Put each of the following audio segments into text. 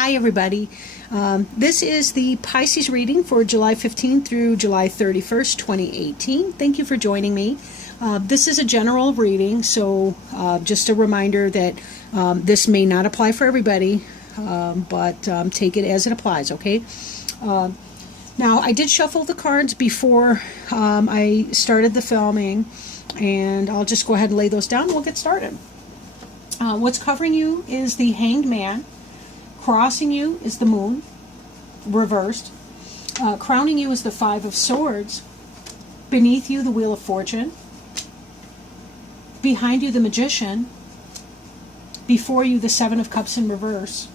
Hi everybody. This is the Pisces reading for July 15th through July 31st, 2018. Thank you for joining me. This is a general reading, so just a reminder that this may not apply for everybody, but take it as it applies, okay? Now, I did shuffle the cards before I started the filming, and I'll just go ahead and lay those down and we'll get started. What's covering you is the Hanged Man. Crossing you is the Moon, reversed. Crowning you is the Five of Swords. Beneath you, the Wheel of Fortune. Behind you, the Magician. Before you, the Seven of Cups in reverse.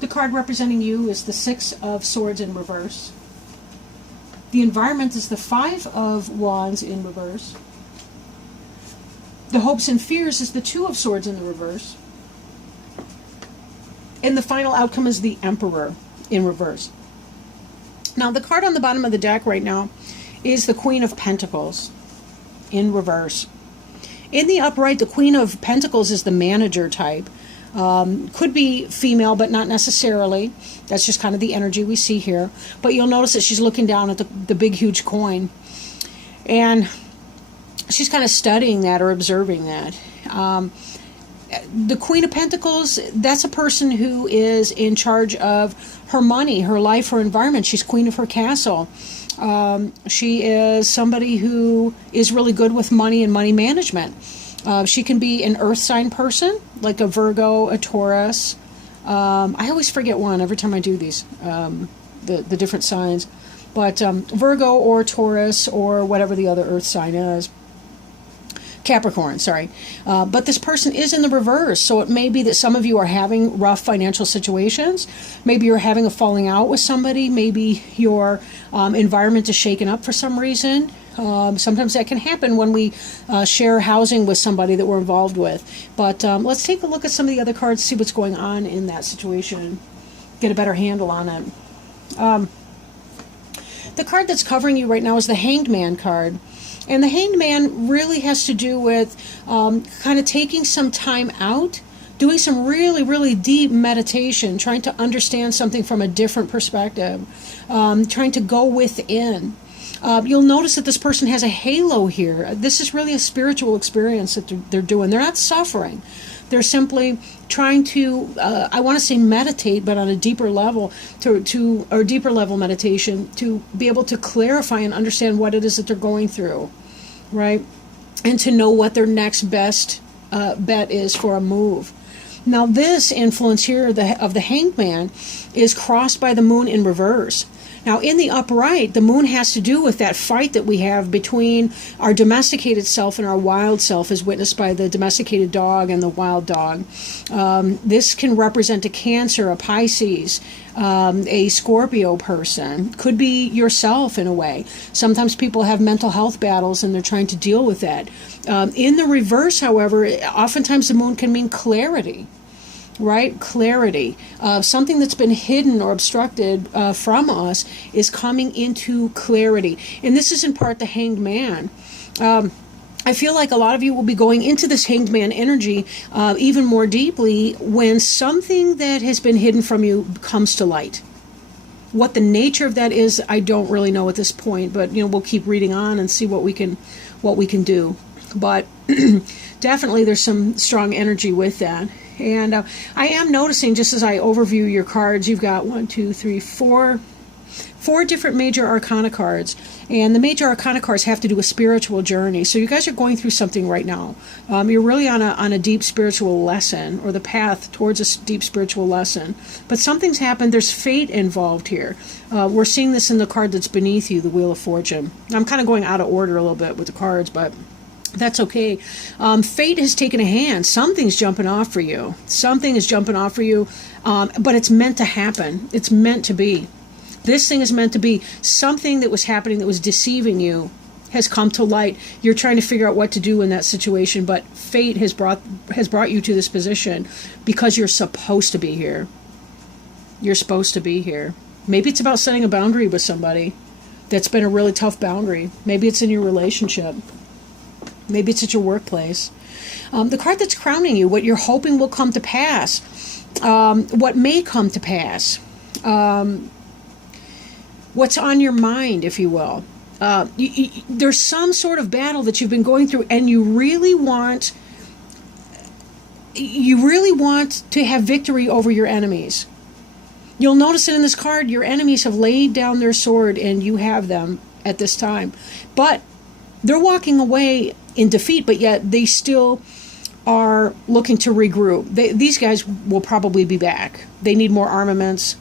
The card representing you is the Six of Swords in reverse. The environment is the Five of Wands in reverse. The hopes and fears is the Two of Swords in the reverse. And the final outcome is the Emperor in reverse. Now, the card on the bottom of the deck right now is the Queen of Pentacles in reverse. In the upright, the Queen of Pentacles is the manager type. Could be female, but not necessarily. That's just kind of the energy we see here. But you'll notice that she's looking down at the big, huge coin. And she's kind of studying that or observing that. The Queen of Pentacles, that's a person who is in charge of her money, her life, her environment. She's queen of her castle. She is somebody who is really good with money and money management. She can be an earth sign person, like a Virgo, a Taurus. I always forget one every time I do these, the different signs. But Virgo or Taurus or whatever the other earth sign is. Capricorn, sorry. But this person is in the reverse, so it may be that some of you are having rough financial situations. Maybe you're having a falling out with somebody. Maybe your environment is shaken up for some reason. Sometimes that can happen when we share housing with somebody that we're involved with. But let's take a look at some of the other cards, see what's going on in that situation, get a better handle on it. The card that's covering you right now is the Hanged Man card. And the Hanged Man really has to do with kind of taking some time out, doing some really, really deep meditation, trying to understand something from a different perspective, trying to go within. You'll notice that this person has a halo here. This is really a spiritual experience that they're doing. They're not suffering. They're simply trying to, I want to say meditate, but on a deeper level, or deeper level meditation, to be able to clarify and understand what it is that they're going through, right? And to know what their next best bet is for a move. Now, this influence here of the Hanged Man is crossed by the Moon in reverse. Now, in the upright, the Moon has to do with that fight that we have between our domesticated self and our wild self, as witnessed by the domesticated dog and the wild dog. This can represent a Cancer, a Pisces, a Scorpio person. Could be yourself in a way. Sometimes people have mental health battles and they're trying to deal with that. In the reverse, however, oftentimes the Moon can mean clarity. Right? Clarity. Something that's been hidden or obstructed from us is coming into clarity. And this is in part the Hanged Man. I feel like a lot of you will be going into this Hanged Man energy even more deeply when something that has been hidden from you comes to light. What the nature of that is, I don't really know at this point, but we'll keep reading on and see what we can do. But definitely there's some strong energy with that. And I am noticing, just as I overview your cards, you've got 4 different major arcana cards. And the major arcana cards have to do with spiritual journey. So you guys are going through something right now. You're really on a deep spiritual lesson, or the path towards a deep spiritual lesson. But something's happened. There's fate involved here. We're seeing this in the card that's beneath you, the Wheel of Fortune. I'm kind of going out of order a little bit with the cards, but that's okay. Fate has taken a hand. Something's jumping off for you. Something is jumping off for you, but it's meant to happen. It's meant to be. This thing is meant to be. Something that was happening that was deceiving you has come to light. You're trying to figure out what to do in that situation, but fate has brought you to this position because you're supposed to be here. You're supposed to be here. Maybe it's about setting a boundary with somebody that's been a really tough boundary. Maybe it's in your relationship. Maybe it's at your workplace. The card that's crowning you, what you're hoping will come to pass, what may come to pass, what's on your mind, if you will. There's some sort of battle that you've been going through, and you really want to have victory over your enemies. You'll notice that in this card, your enemies have laid down their sword and you have them at this time. But they're walking away in defeat, but yet they still are looking to regroup. These guys will probably be back. They need more armaments,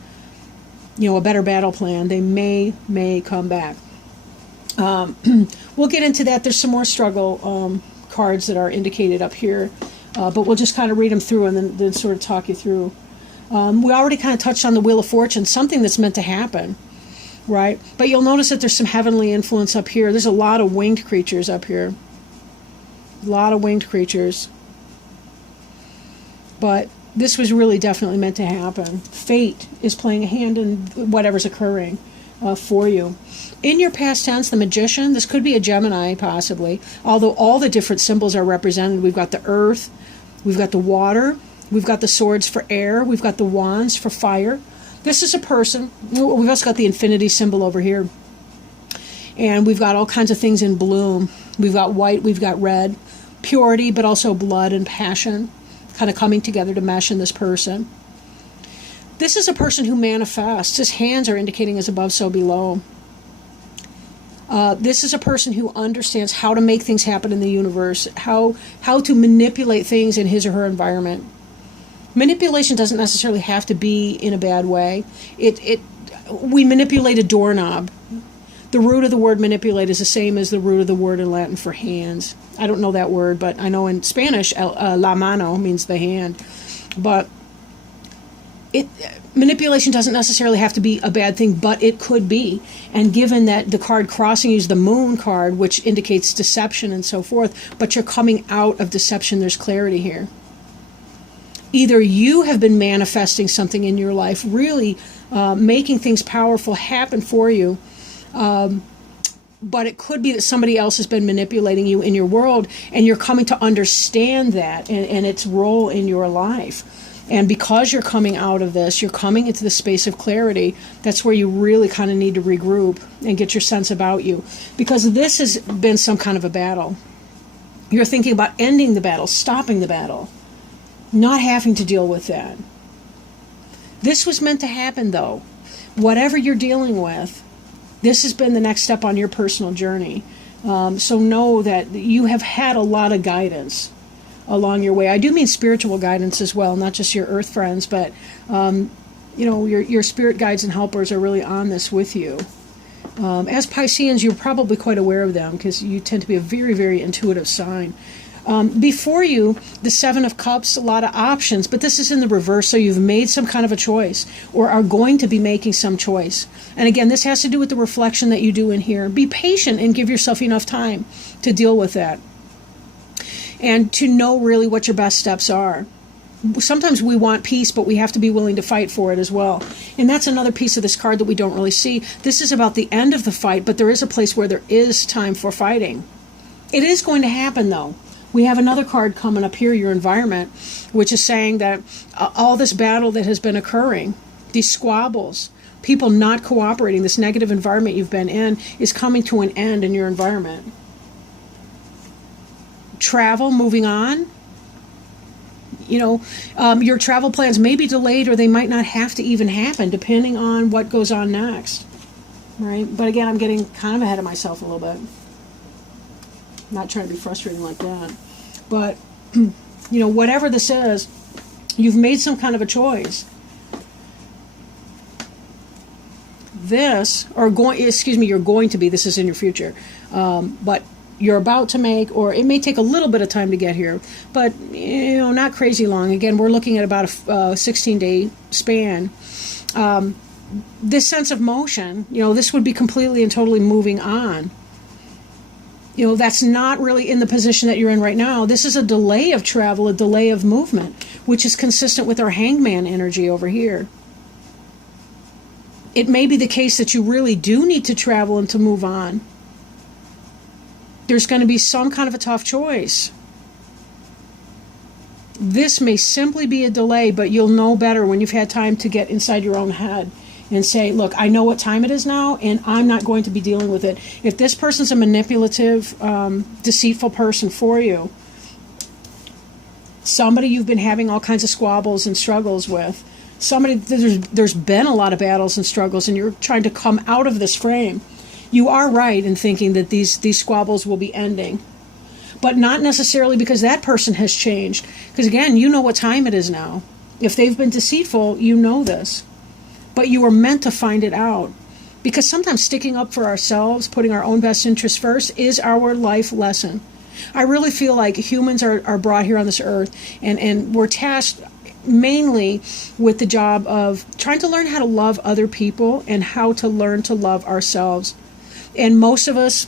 a better battle plan. They may come back. We'll get into that. There's some more struggle cards that are indicated up here, but we'll just kind of read them through and then sort of talk you through. We already kind of touched on the Wheel of Fortune, something that's meant to happen, right? But you'll notice that there's some heavenly influence up here. There's a lot of winged creatures up here. A lot of winged creatures. But this was really definitely meant to happen. Fate is playing a hand in whatever's occurring for you. In your past tense, the Magician, this could be a Gemini possibly, although all the different symbols are represented. We've got the earth, we've got the water, we've got the swords for air, we've got the wands for fire. This is a person. We've also got the infinity symbol over here. And we've got all kinds of things in bloom. We've got white, we've got red, purity, but also blood and passion kind of coming together to mesh in this person. This is a person who manifests. His hands are indicating as above, so below. This is a person who understands how to make things happen in the universe, how to manipulate things in his or her environment. Manipulation doesn't necessarily have to be in a bad way. We manipulate a doorknob. The root of the word manipulate is the same as the root of the word in Latin for hands. I don't know that word, but I know in Spanish, la mano means the hand. But manipulation doesn't necessarily have to be a bad thing, but it could be. And given that the card crossing you is the Moon card, which indicates deception and so forth, but you're coming out of deception, there's clarity here. Either you have been manifesting something in your life, really making things powerful happen for you, but it could be that somebody else has been manipulating you in your world, and you're coming to understand that and its role in your life. And because you're coming out of this, you're coming into the space of clarity. That's where you really kind of need to regroup and get your sense about you. Because this has been some kind of a battle. You're thinking about ending the battle, stopping the battle, not having to deal with that. This was meant to happen, though. Whatever you're dealing with, this has been the next step on your personal journey. So know that you have had a lot of guidance along your way. I do mean spiritual guidance as well, not just your earth friends, but your spirit guides and helpers are really on this with you. As Pisceans, you're probably quite aware of them because you tend to be a very, very intuitive sign. Before you, the Seven of Cups, a lot of options, but this is in the reverse, so you've made some kind of a choice or are going to be making some choice. And again, this has to do with the reflection that you do in here. Be patient and give yourself enough time to deal with that and to know really what your best steps are. Sometimes we want peace, but we have to be willing to fight for it as well. And that's another piece of this card that we don't really see. This is about the end of the fight, but there is a place where there is time for fighting. It is going to happen, though. We have another card coming up here, your environment, which is saying that all this battle that has been occurring, these squabbles, people not cooperating, this negative environment you've been in is coming to an end in your environment. Travel, moving on. Your travel plans may be delayed or they might not have to even happen depending on what goes on next. Right? But again, I'm getting kind of ahead of myself a little bit. Not trying to be frustrating like that. But, whatever this is, you've made some kind of a choice. You're going to be, this is in your future, but you're about to make, or it may take a little bit of time to get here, but, not crazy long. Again, we're looking at about a 16-day span. This sense of motion, this would be completely and totally moving on. That's not really in the position that you're in right now. This is a delay of travel, a delay of movement, which is consistent with our hangman energy over here. It may be the case that you really do need to travel and to move on. There's going to be some kind of a tough choice. This may simply be a delay, but you'll know better when you've had time to get inside your own head and say, look, I know what time it is now, and I'm not going to be dealing with it. If this person's a manipulative, deceitful person for you, somebody you've been having all kinds of squabbles and struggles with, somebody there's been a lot of battles and struggles, and you're trying to come out of this frame, you are right in thinking that these squabbles will be ending. But not necessarily because that person has changed. Because again, you know what time it is now. If they've been deceitful, you know this. But you were meant to find it out. Because sometimes sticking up for ourselves, putting our own best interests first, is our life lesson. I really feel like humans are brought here on this earth, and we're tasked mainly with the job of trying to learn how to love other people and how to learn to love ourselves. And most of us,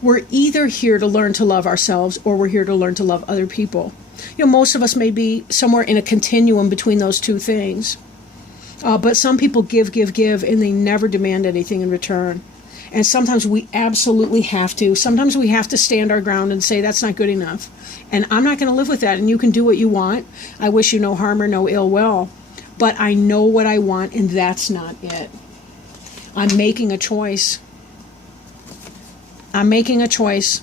we're either here to learn to love ourselves or we're here to learn to love other people. Most of us may be somewhere in a continuum between those two things. But some people give, and they never demand anything in return. And sometimes we absolutely have to. Sometimes we have to stand our ground and say, that's not good enough. And I'm not going to live with that. And you can do what you want. I wish you no harm or no ill will. But I know what I want, and that's not it. I'm making a choice. I'm making a choice.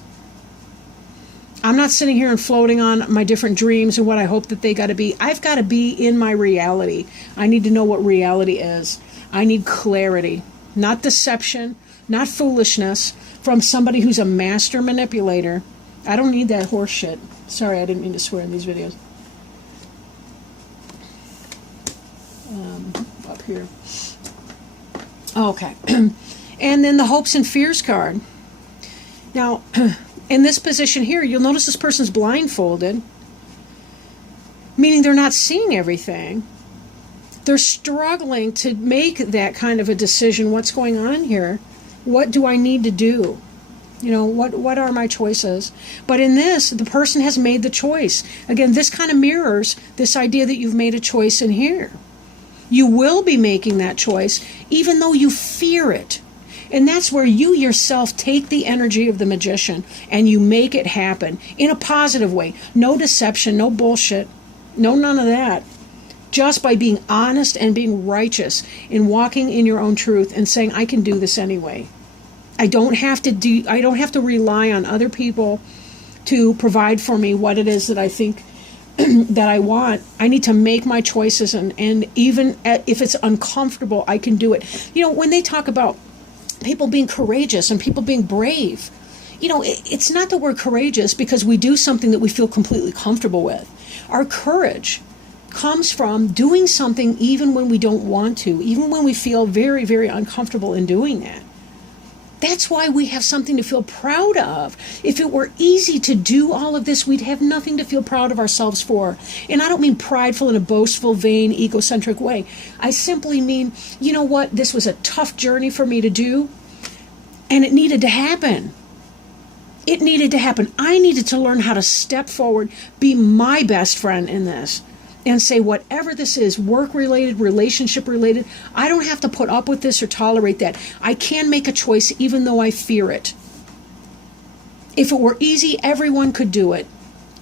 I'm not sitting here and floating on my different dreams and what I hope that they got to be. I've got to be in my reality. I need to know what reality is. I need clarity, not deception, not foolishness from somebody who's a master manipulator. I don't need that horse shit. Sorry, I didn't mean to swear in these videos. Up here. Okay. And then the hopes and fears card. Now, in this position here, you'll notice this person's blindfolded, meaning they're not seeing everything. They're struggling to make that kind of a decision. What's going on here? What do I need to do? What are my choices? But in this, the person has made the choice. Again, this kind of mirrors this idea that you've made a choice in here. You will be making that choice, even though you fear it. And that's where you yourself take the energy of the magician and you make it happen in a positive way. No deception, no bullshit, no none of that. Just by being honest and being righteous in walking in your own truth and saying, I can do this anyway. I don't have to rely on other people to provide for me what it is that I think that I want. I need to make my choices, and even if it's uncomfortable, I can do it. When they talk about people being courageous and people being brave, it's not that we're courageous because we do something that we feel completely comfortable with. Our courage comes from doing something even when we don't want to, even when we feel very, very uncomfortable in doing that. That's why we have something to feel proud of. If it were easy to do all of this, we'd have nothing to feel proud of ourselves for. And I don't mean prideful in a boastful, vain, egocentric way. I simply mean, you know what? This was a tough journey for me to do, and it needed to happen. It needed to happen. I needed to learn how to step forward, be my best friend in this, and say whatever this is, work-related, relationship-related, I don't have to put up with this or tolerate that. I can make a choice even though I fear it. If it were easy, everyone could do it,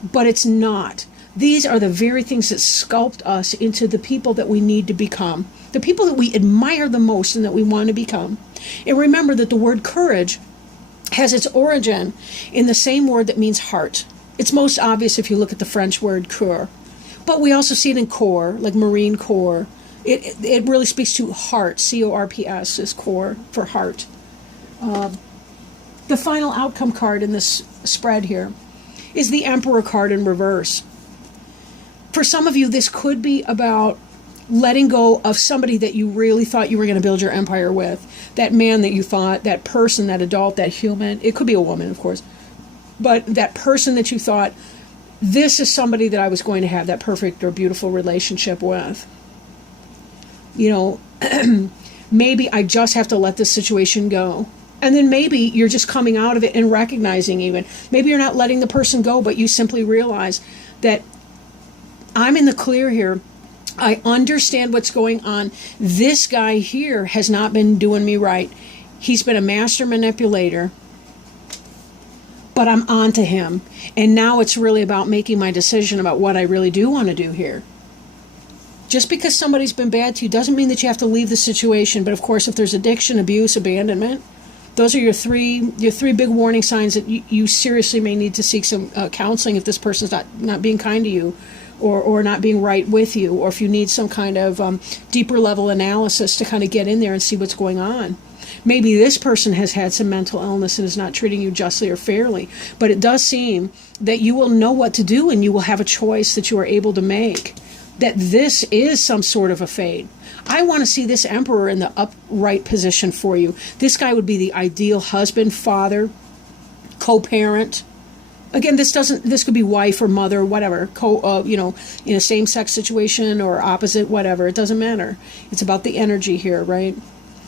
but it's not. These are the very things that sculpt us into the people that we need to become, the people that we admire the most and that we want to become. And remember that the word courage has its origin in the same word that means heart. It's most obvious if you look at the French word cœur. But we also see it in corps, like Marine Corps. It really speaks to heart. C-O-R-P-S is corps for heart. The final outcome card in this spread here is the Emperor card in reverse. For some of you, this could be about letting go of somebody that you really thought you were going to build your empire with. That man that you thought, that person, that adult, that human. It could be a woman, of course. But that person that you thought, this is somebody that I was going to have that perfect or beautiful relationship with. Maybe I just have to let this situation go. And then maybe you're just coming out of it and recognizing even. Maybe you're not letting the person go, but you simply realize that I'm in the clear here. I understand what's going on. This guy here has not been doing me right. He's been a master manipulator. but I'm on to him. And now it's really about making my decision about what I really do want to do here. Just because somebody's been bad to you doesn't mean that you have to leave the situation. But of course, if there's addiction, abuse, abandonment, those are your three big warning signs that you seriously may need to seek some counseling if this person's not being kind to you, or not being right with you, or if you need some kind of deeper level analysis to kind of get in there and see what's going on. Maybe this person has had some mental illness and is not treating you justly or fairly, but it does seem that you will know what to do and you will have a choice that you are able to make, that this is some sort of a fate. I want to see this Emperor in the upright position for you. This guy would be the ideal husband, father, co-parent. Again, this could be wife or mother, whatever, in a same-sex situation or opposite, whatever. It doesn't matter. It's about the energy here, right?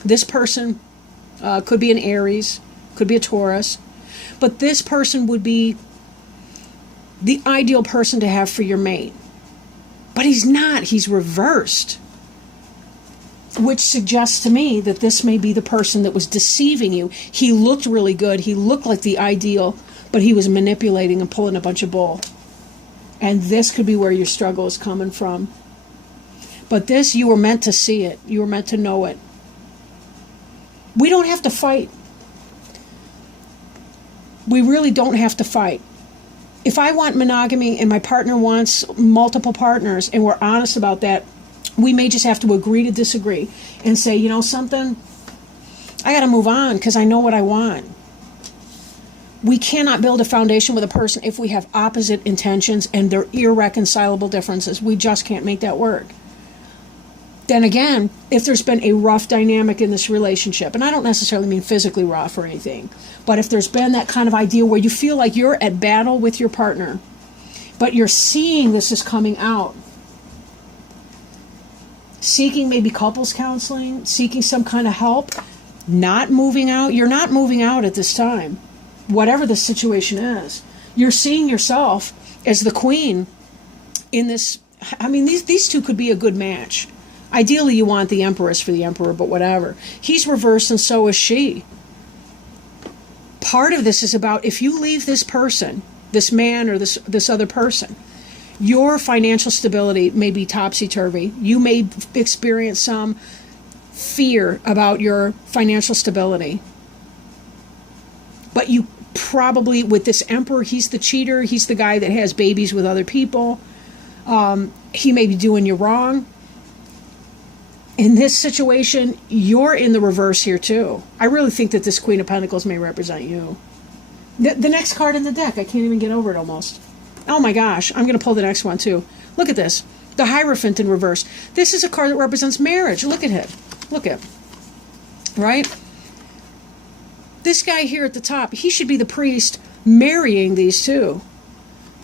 This person could be an Aries, could be a Taurus, but this person would be the ideal person to have for your mate. But he's not. He's reversed, which suggests to me that this may be the person that was deceiving you. He looked really good. He looked like the ideal, but he was manipulating and pulling a bunch of bull. And this could be where your struggle is coming from. But this, you were meant to see it. You were meant to know it. We don't have to fight. We really don't have to fight. If I want monogamy and my partner wants multiple partners and we're honest about that, we may just have to agree to disagree and say, you know something, I got to move on because I know what I want. We cannot build a foundation with a person if we have opposite intentions and they're irreconcilable differences. We just can't make that work. Then again, if there's been a rough dynamic in this relationship, and I don't necessarily mean physically rough or anything, but if there's been that kind of idea where you feel like you're at battle with your partner, but you're seeing this is coming out, seeking maybe couples counseling, seeking some kind of help, not moving out, you're not moving out at this time, whatever the situation is. You're seeing yourself as the queen in this. I mean, these two could be a good match. Ideally, you want the Empress for the Emperor, but whatever. He's reversed and so is she. Part of this is about if you leave this person, this man or this other person, your financial stability may be topsy-turvy. You may experience some fear about your financial stability. But you probably, with this Emperor, he's the cheater. He's the guy that has babies with other people. He may be doing you wrong. In this situation, you're in the reverse here too. I really think that this Queen of Pentacles may represent you. The next card in the deck, I can't even get over it almost. Oh my gosh, I'm going to pull the next one too. Look at this. The Hierophant in reverse. This is a card that represents marriage. Look at him. Look at him. Right? This guy here at the top, he should be the priest marrying these two.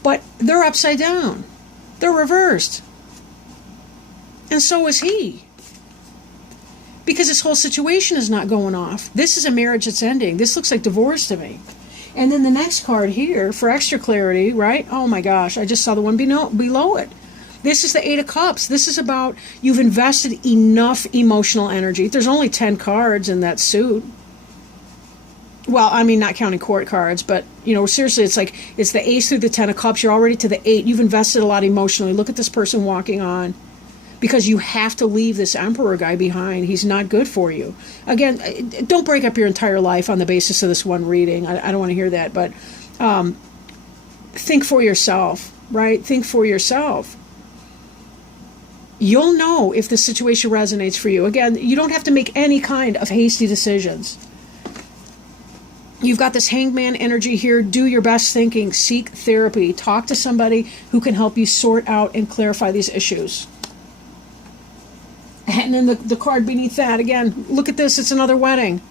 But they're upside down. They're reversed. And so is he. Because this whole situation is not going off. This is a marriage that's ending. This looks like divorce to me. And then the next card here, for extra clarity, right? Oh my gosh, I just saw the one below it. This is the Eight of Cups. This is about you've invested enough emotional energy. There's only 10 cards in that suit. Well, I mean, not counting court cards, but, you know, seriously, it's like, it's the Ace through the 10 of Cups. You're already to the 8. You've invested a lot emotionally. Look at this person walking on. Because you have to leave this Emperor guy behind. He's not good for you. Again, don't break up your entire life on the basis of this one reading. I don't want to hear that. But think for yourself, right? Think for yourself. You'll know if the situation resonates for you. Again, you don't have to make any kind of hasty decisions. You've got this Hangman energy here. Do your best thinking. Seek therapy. Talk to somebody who can help you sort out and clarify these issues. And then the card beneath that, again, look at this. It's another wedding.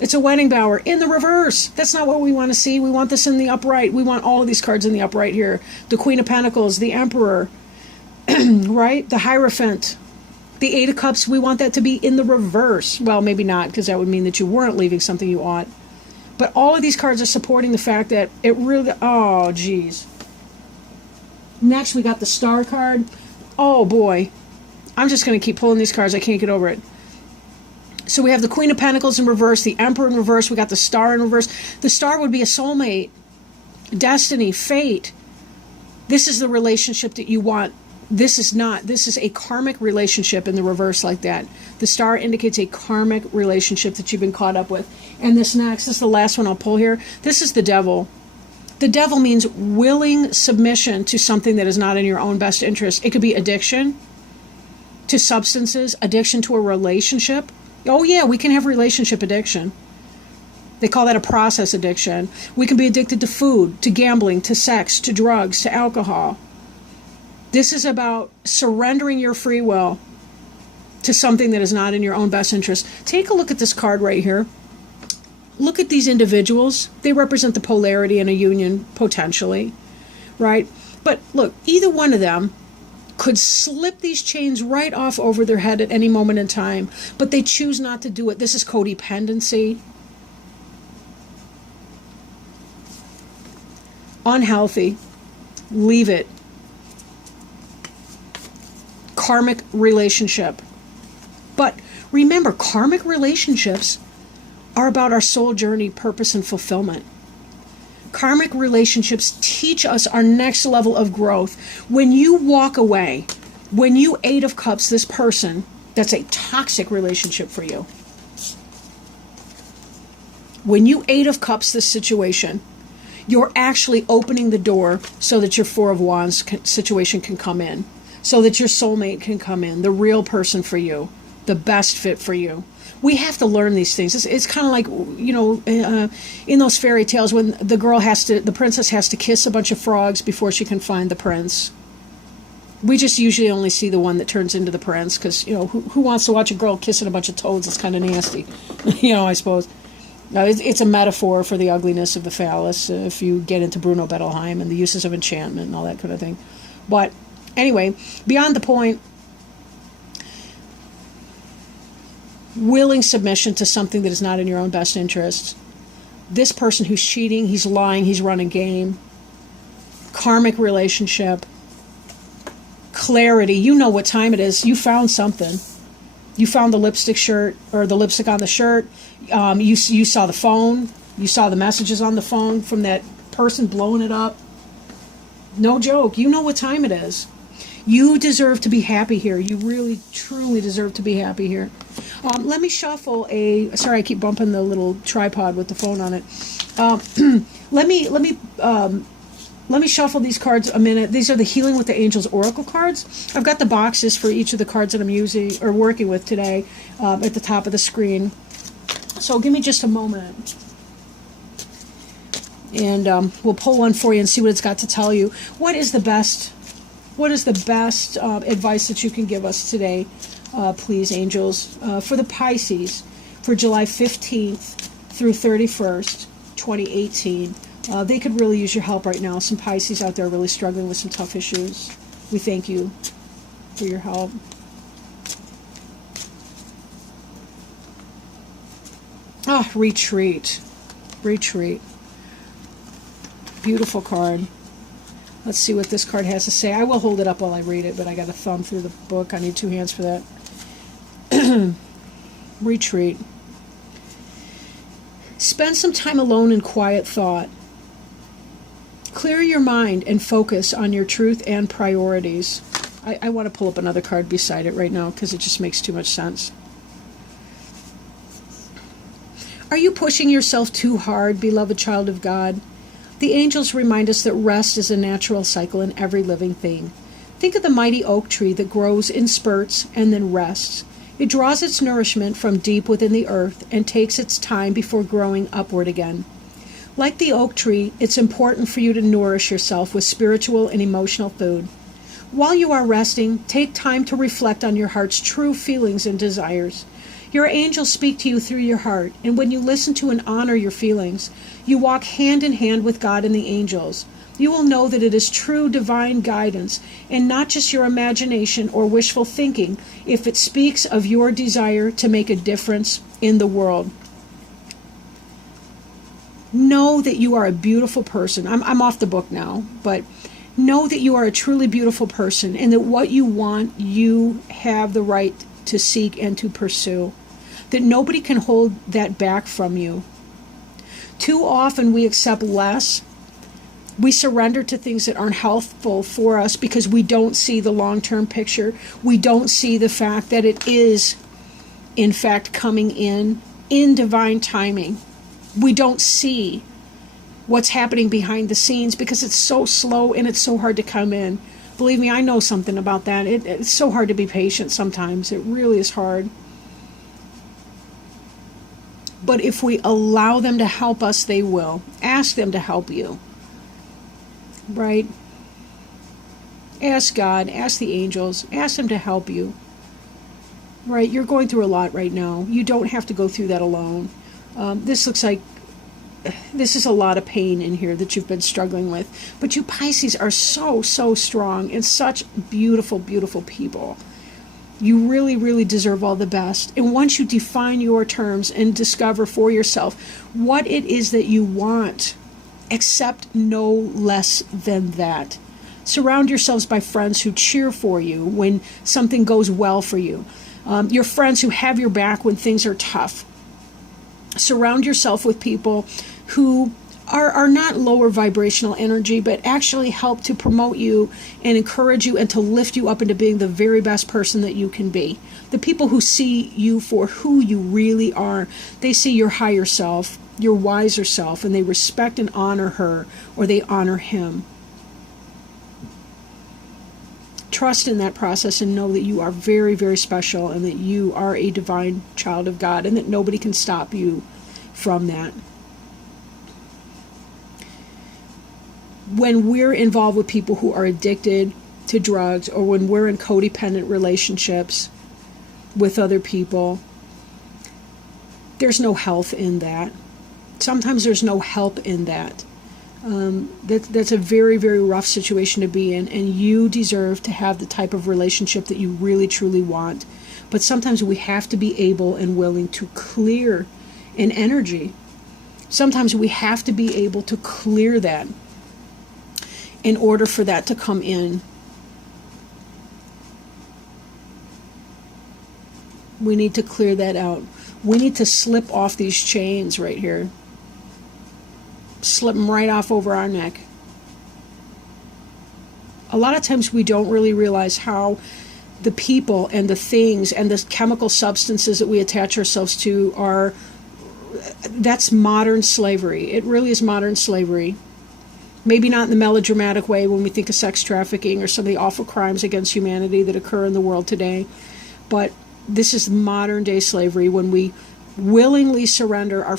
It's a wedding bower in the reverse. That's not what we want to see. We want this in the upright. We want all of these cards in the upright here. The Queen of Pentacles, the Emperor, right? The Hierophant, the Eight of Cups. We want that to be in the reverse. Well, maybe not, because that would mean that you weren't leaving something you ought. But all of these cards are supporting the fact that it really, oh, geez. Next, we got the Star card. Oh, boy. I'm just going to keep pulling these cards. I can't get over it. So we have the Queen of Pentacles in reverse, the Emperor in reverse. We got the Star in reverse. The Star would be a soulmate. destiny, fate. This is the relationship that you want. This is a karmic relationship in the reverse like that. The star indicates a karmic relationship that you've been caught up with. And this is the last one I'll pull here. This is the devil. The devil means willing submission to something that is not in your own best interest. It could be addiction to substances, addiction to a relationship. Oh yeah, we can have relationship addiction. They call that a process addiction. We can be addicted to food, to gambling, to sex, to drugs, to alcohol. This is about surrendering your free will to something that is not in your own best interest. Take a look at this card right here. Look at these individuals. They represent the polarity in a union, potentially, right? But look, either one of them could slip these chains right off over their head at any moment in time, but they choose not to do it. This is codependency. Unhealthy. Leave it. Karmic relationship. But remember, karmic relationships are about our soul journey, purpose, and fulfillment. Karmic relationships teach us our next level of growth. When you walk away, when you Eight of Cups this person, that's a toxic relationship for you. When you Eight of Cups this situation, you're actually opening the door so that your Four of Wands situation can come in, so that your soulmate can come in, the real person for you, the best fit for you. We have to learn these things. It's kind of like, in those fairy tales when the princess has to kiss a bunch of frogs before she can find the prince. We just usually only see the one that turns into the prince because, who wants to watch a girl kissing a bunch of toads? It's kind of nasty, I suppose. It's a metaphor for the ugliness of the phallus if you get into Bruno Bettelheim and the uses of enchantment and all that kind of thing. But anyway, beyond the point, willing submission to something that is not in your own best interest. This person who's cheating, he's lying, he's running game. Karmic relationship. Clarity. You know what time it is. You found something. You found the lipstick shirt or the lipstick on the shirt. You saw the phone. You saw the messages on the phone from that person blowing it up. No joke. You know what time it is. You deserve to be happy here. You really, truly deserve to be happy here. Let me shuffle sorry, I keep bumping the little tripod with the phone on it. Let me shuffle these cards a minute. These are the Healing with the Angels Oracle cards. I've got the boxes for each of the cards that I'm using or working with today at the top of the screen. So give me just a moment. And we'll pull one for you and see what it's got to tell you. What is the best advice that you can give us today, please, angels, for the Pisces for July 15th through 31st, 2018? They could really use your help right now. Some Pisces out there are really struggling with some tough issues. We thank you for your help. Retreat. Retreat. Beautiful card. Let's see what this card has to say. I will hold it up while I read it, but I got to thumb through the book. I need two hands for that. Retreat. Spend some time alone in quiet thought. Clear your mind and focus on your truth and priorities. I want to pull up another card beside it right now because it just makes too much sense. Are you pushing yourself too hard, beloved child of God? The angels remind us that rest is a natural cycle in every living thing. Think of the mighty oak tree that grows in spurts and then rests. It draws its nourishment from deep within the earth and takes its time before growing upward again. Like the oak tree, it's important for you to nourish yourself with spiritual and emotional food. While you are resting, take time to reflect on your heart's true feelings and desires. Your angels speak to you through your heart, and when you listen to and honor your feelings, you walk hand in hand with God and the angels. You will know that it is true divine guidance and not just your imagination or wishful thinking if it speaks of your desire to make a difference in the world. Know that you are a beautiful person. I'm off the book now, but know that you are a truly beautiful person and that what you want, you have the right to seek and to pursue. That nobody can hold that back from you. Too often we accept less We surrender to things that aren't healthful for us because we don't see the long-term picture. We don't see the fact that it is, in fact, coming in divine timing. We don't see what's happening behind the scenes because it's so slow and it's so hard to come in. Believe me, I know something about that. It's so hard to be patient sometimes. It really is hard. But if we allow them to help us, they will. Ask them to help you. Right? Ask God, ask the angels, ask them to help you. Right? You're going through a lot right now. You don't have to go through that alone. This looks like this is a lot of pain in here that you've been struggling with. But you Pisces are so, so strong and such beautiful, beautiful people. You really, really deserve all the best. And once you define your terms and discover for yourself what it is that you want, accept no less than that. Surround yourselves by friends who cheer for you when something goes well for you. Your friends who have your back when things are tough. Surround yourself with people who are not lower vibrational energy, but actually help to promote you and encourage you and to lift you up into being the very best person that you can be. The people who see you for who you really are, they see your higher self, your wiser self, and they respect and honor her, or they honor him. Trust in that process and know that you are very, very special and that you are a divine child of God and that nobody can stop you from that. When we're involved with people who are addicted to drugs, or when we're in codependent relationships with other people, there's no health in that. Sometimes there's no help in that. That's a very, very rough situation to be in, and you deserve to have the type of relationship that you really, truly want. But sometimes we have to be able and willing to clear an energy. Sometimes we have to be able to clear that in order for that to come in. We need to clear that out. We need to slip off these chains right here. Slip them right off over our neck. A lot of times we don't really realize how the people and the things and the chemical substances that we attach ourselves to are, that's modern slavery. It really is modern slavery. Maybe not in the melodramatic way when we think of sex trafficking or some of the awful crimes against humanity that occur in the world today. But this is modern day slavery when we willingly surrender our